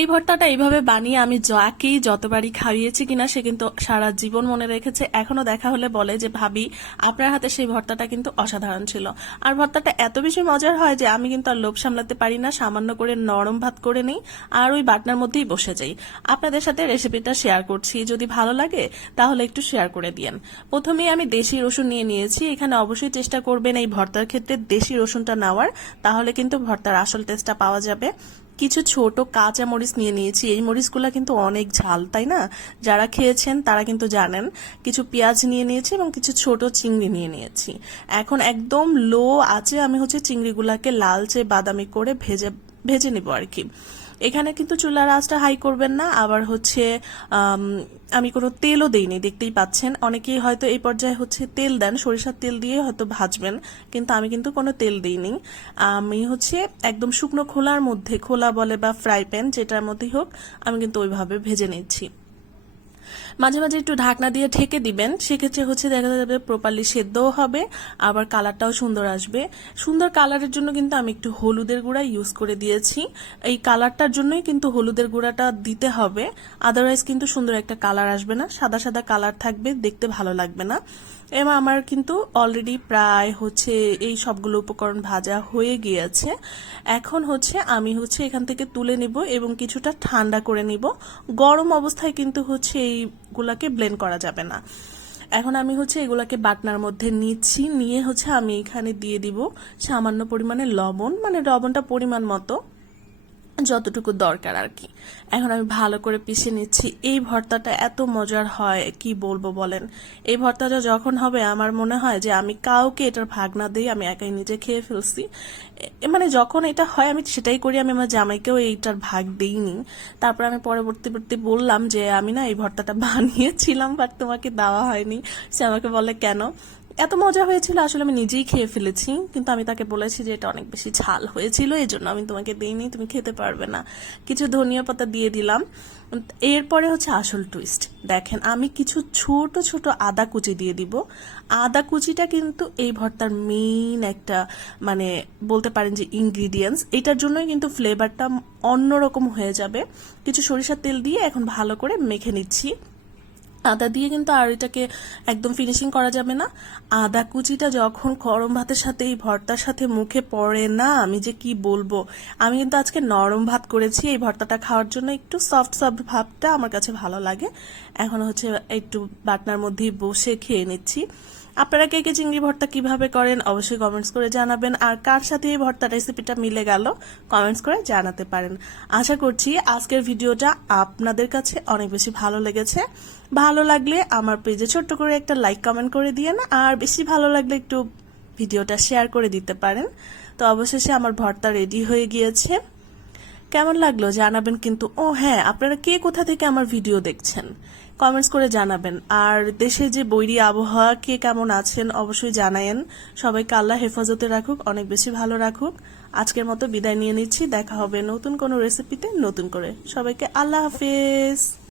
এই ভর্তাটা এইভাবে বানিয়ে আমি যাকেই যতবারই খাইয়েছি কিনা সে কিন্তু সারা জীবন মনে রেখেছে। এখনো দেখা হলে বলে যে ভাবি আপনার হাতে সেই ভর্তাটা কিন্তু অসাধারণ ছিল। আর ভর্তাটা এত বেশি মজার হয় যে আমি কিন্তু আর লোভ সামলাতে পারি না, সামান্য করে নরম ভাত করে নিই আর ওই বাটনার মধ্যেই বসে যাই। আপনাদের সাথে রেসিপিটা শেয়ার করছি, যদি ভালো লাগে তাহলে একটু শেয়ার করে দিয়েন। প্রথমেই আমি দেশি রসুন নিয়ে নিয়েছি। এখানে অবশ্যই চেষ্টা করবেন এই ভর্তার ক্ষেত্রে দেশি রসুনটা নেওয়ার, তাহলে কিন্তু ভর্তার আসল টেস্টটা পাওয়া যাবে। কিছু ছোট কাঁচা মরিচ নিয়ে নিয়েছি। এই মরিচগুলো কিন্তু অনেক ঝাল, তাই না? যারা খেয়েছেন তারা কিন্তু জানেন। কিছু পেঁয়াজ নিয়ে নিয়েছি এবং কিছু ছোট চিংড়ি নিয়ে নিয়েছি। এখন একদম লো আঁচে আমি চিংড়িগুলাকে লালচে বাদামি করে ভেজে ভেজে নিব আর কি। এখানে কিন্তু চুলার আঁচটা হাই করবেন না। আবার আমি কোনো তেলও দেইনি, দেখতেই পাচ্ছেন। অনেকেই হয়তো এই পর্যায়ে তেল দেন, সরিষার তেল দিয়ে হয়তো ভাজবেন, কিন্তু আমি কিন্তু কোনো তেল দিইনি। আমি একদম শুকনো খোলার মধ্যে, খোলা বলে বা ফ্রাই প্যান যেটার মধ্যেই হোক, আমি কিন্তু ওইভাবে ভেজে নিচ্ছি। মাঝে মাঝে একটু ঢাকনা দিয়ে ঢেকে দিবেন, সেক্ষেত্রে দেখা যাবে প্রপারলি সেদ্ধও হবে, আবার কালারটাও সুন্দর আসবে। সুন্দর কালারের জন্য কিন্তু আমি একটু হলুদের গুঁড়া ইউজ করে দিয়েছি। এই কালারটার জন্যই কিন্তু হলুদের গুঁড়াটা দিতে হবে, আদারওয়াইজ কিন্তু সুন্দর একটা কালার আসবে না, সাদা সাদা কালার থাকবে, দেখতে ভালো লাগবে না। এবার আমার কিন্তু অলরেডি প্রায় এই সবগুলো উপকরণ ভাজা হয়ে গিয়েছে। এখন আমি এখান থেকে তুলে নিব এবং কিছুটা ঠান্ডা করে নিব। গরম অবস্থায় কিন্তু এইগুলাকে ব্লেন্ড করা যাবে না। এখন আমি এগুলাকে বাটনার মধ্যে নিচ্ছি, নিয়ে আমি এখানে দিয়ে দিব সামান্য পরিমাণে লবণ, মানে লবণটা পরিমাণ মতো, যতটুকু দরকার আর কি। এখন আমি ভালো করে পিষে নিচ্ছি। এই ভর্তাটা এত মজার হয় কি বলবো বলেন। এই ভর্তাটা যখন হবে আমার মনে হয় যে আমি কাউকে এটার ভাগ না দিই, আমি একাই নিজে খেয়ে ফেলছি। মানে যখন এটা হয় আমি সেটাই করি, আমি আমার জামাইকেও এইটার ভাগ দিইনি। তারপর আমি পরবর্তী বললাম যে আমি না এই ভর্তাটা বানিয়েছিলাম বাট তোমাকে দেওয়া হয়নি। সে আমাকে বলে কেন? এত মজা হয়েছিল, আসলে আমি নিজেই খেয়ে ফেলেছি, কিন্তু আমি তাকে বলেছি যে এটা অনেক বেশি ঝাল হয়েছিল, এই জন্য আমি তোমাকে দিইনি, তুমি খেতে পারবে না। কিছু ধনিয়া পাতা দিয়ে দিলাম। এরপরে আসল টুইস্ট দেখেন, আমি কিছু ছোট ছোট আদা কুচি দিয়ে দিব। আদা কুচিটা কিন্তু এই ভর্তার মেইন একটা, মানে বলতে পারেন যে ইনগ্রিডিয়েন্টস। এটার জন্যই কিন্তু ফ্লেভারটা অন্যরকম হয়ে যাবে। কিছু সরিষার তেল দিয়ে এখন ভালো করে মেখে নিচ্ছি। আদা দিয়ে কিন্তু আর এটাকে একদম ফিনিশিং করা যাবে না। আদা কুচিটা যখন গরম ভাতের সাথে এই ভর্তার সাথে মুখে পড়ে না, আমি যে কি বলবো। আমি কিন্তু আজকে নরম ভাত করেছি এই ভর্তাটা খাওয়ার জন্য, একটু সফট সফট ভাবটা আমার কাছে ভালো লাগে। এখন একটু বাটনার মধ্যেই বসে খেয়ে নিচ্ছি। আপনারা কে কে চিংড়ি ভর্তা কিভাবে করেন অবশ্যই কমেন্টস করে জানাবেন, আর কার সাথে এই ভর্তা রেসিপিটা মিলে গেল কমেন্টস করে জানাতে পারেন। আশা করছি আজকের ভিডিওটা আপনাদের কাছে অনেক বেশি ভালো লেগেছে। ভালো লাগলে আমার পেজে ছোট্ট করে একটা লাইক কমেন্ট করে দিয়েন, আর বেশি ভালো লাগলে একটু ভিডিওটা শেয়ার করে দিতে পারেন। তো অবশেষে আমার ভর্তা রেডি হয়ে গিয়েছে। কেমন লাগলো জানাবেন কিন্তু। ও হ্যাঁ, আপনারা কে কোথা থেকে আমার ভিডিও দেখছেন কমেন্টস করে জানাবেন। আর দেশে যে বৈরী আবহাওয়া, কে কেমন আছেন অবশ্যই জানায়েন। সবাইকে আল্লাহ হেফাজতে রাখুক, অনেক বেশি ভালো রাখুক। আজকের মতো বিদায় নিয়ে নিচ্ছি, দেখা হবে নতুন কোনো রেসিপিতে নতুন করে। সবাইকে আল্লাহ হাফেজ।